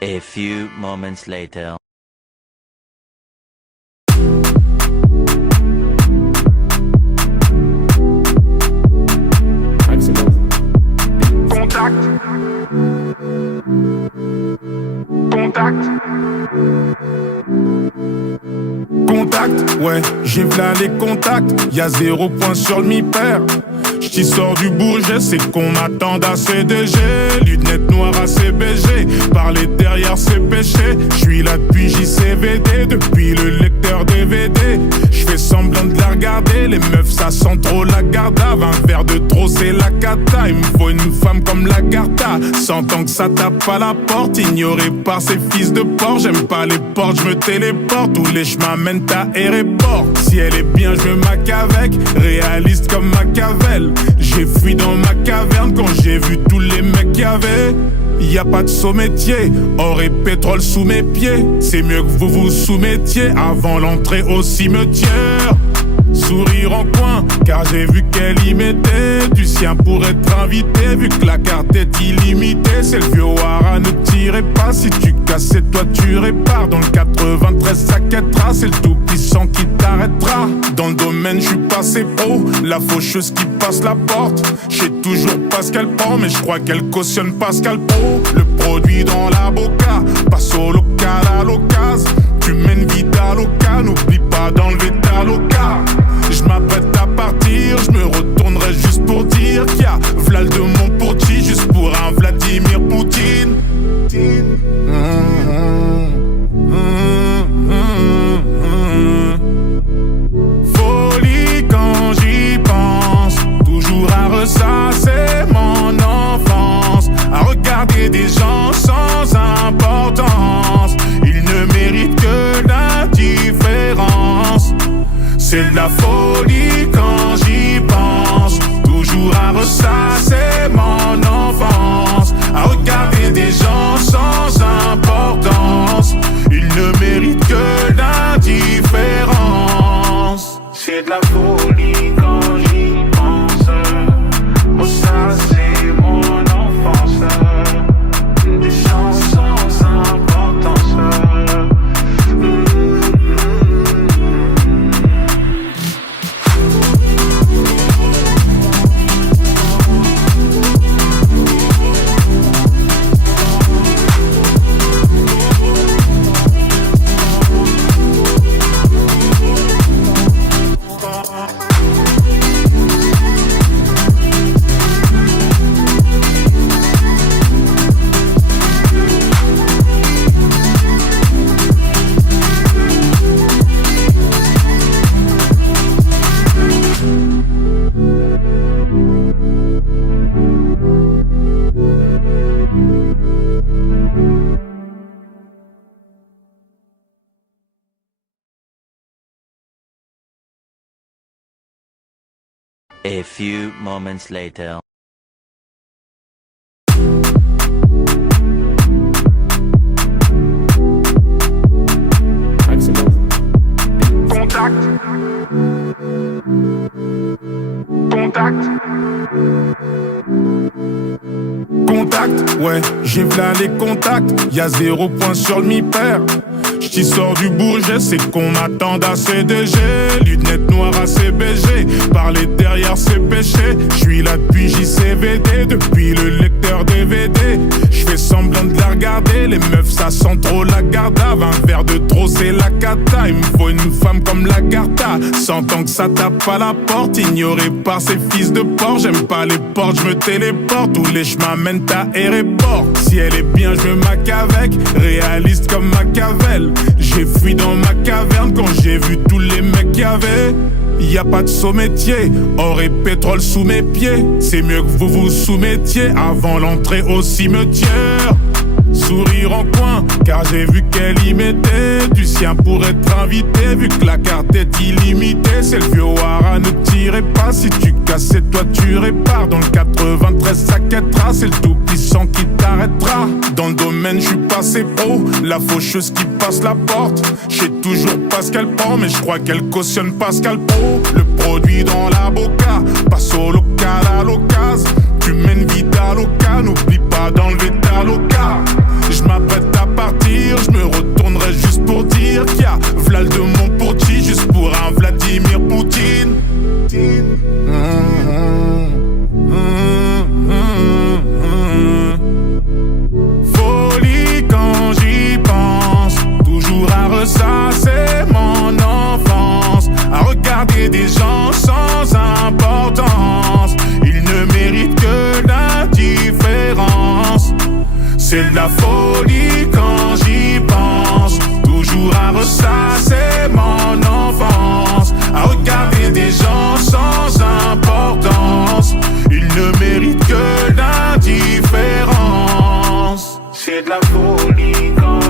A few moments later. Contact. Contact. Contact, ouais, j'ai v'là les contacts. Y'a 0 point sur le mi-pair. J't'y sors du Bourget, c'est qu'on m'attend à CDG. Lunettes noires à CBG. Parler derrière c'est péché. J'suis là depuis JCVD, depuis le lecteur DVD. J'fais semblant de la regarder. Les meufs ça sent trop la gardave. Un verre de trop c'est la cata. Il me faut une femme comme la Garta. Sentant que ça tape à la porte. Ignoré par ces fils de porc. J'aime pas les portes, j'me téléporte. Tous les chemins mènent à aéroport. Si elle est bien j'me mac avec. Réaliste comme Machiavel. J'ai fui dans ma caverne quand j'ai vu tous les mecs qu'il y avait. Y'a pas de saut métier, or et pétrole sous mes pieds. C'est mieux que vous vous soumettiez avant l'entrée au cimetière. Sourire en coin, car j'ai vu qu'elle y mettait du sien pour être invité. Vu que la carte est illimitée, c'est le vieux Wara, ne tirez pas. Si tu casses, c'est toi tu répares. Dans le 93, ça quêtera, c'est le tout puissant qui t'arrêtera. Dans le domaine, je suis passé pro, la faucheuse qui passe la porte. J'sais toujours pas ce qu'elle prend, mais je crois qu'elle cautionne Pascal Pro. Le produit dans la boca, passe au local à l'occasion. Tu mènes vite à local, n'oublie pas d'enlever ta loca. Je m'apprête à partir, je me retournerai juste pour dire qu'il y a Vlad de Montporti, juste pour un Vladimir Poutine. Folie quand j'y pense, toujours à ressasser mon enfance, à regarder des gens sans importance. Ils ne méritent que l'indifférence. C'est de la folie quand j'y pense, toujours à ressasser mon enfance, à regarder des gens sans importance. Ils ne méritent que l'indifférence. C'est de la folie quand j'y pense, ressasser mon enfance, des gens sans importance. A few moments later. Contact. Contact. Contact, ouais, j'ai v'là les contacts. Y'a 0 point sur le mi-pair. J't'y sors du Bourget, c'est qu'on m'attend à CDG. Lunettes noires à CBG. Parler derrière c'est péché. J'suis là depuis JCVD, depuis le lecteur DVD. J'fais semblant de la regarder. Les meufs ça sent trop la gardave. Un verre de trop c'est la cata. Il me faut une femme comme la Garta. Sentant que ça tape à la porte. Ignoré par ces fils de porc. J'aime pas les portes, j'me téléporte. Tous les chemins mènent à aéroport. Si elle est bien j'me mac avec. Réaliste comme Machiavel. J'ai fui dans ma caverne quand j'ai vu tous les mecs qu'il y avait. Y'a pas de saut métier, or et pétrole sous mes pieds. C'est mieux que vous vous soumettiez avant l'entrée au cimetière. Sourire en coin, car j'ai vu qu'elle y mettait du sien pour être invité. Vu que la carte est illimitée, c'est le vieux Wara, ne tirez pas. Si tu casses, c'est toi tu répares. Dans le 93, ça quêtera, c'est le tout puissant qui t'arrêtera. Dans le domaine, je suis passé pro, la faucheuse qui passe la porte. J'sais toujours pas ce qu'elle prend, mais je crois qu'elle cautionne Pascal Pro. Le produit dans la boca, passe au local à l'occasion. Tu mènes vite à local, n'oublie pas d'enlever ta loca. Je m'apprête à folie quand j'y pense. Toujours à ressasser mon enfance, à regarder des gens sans importance. Ils ne méritent que l'indifférence. C'est de la folie quand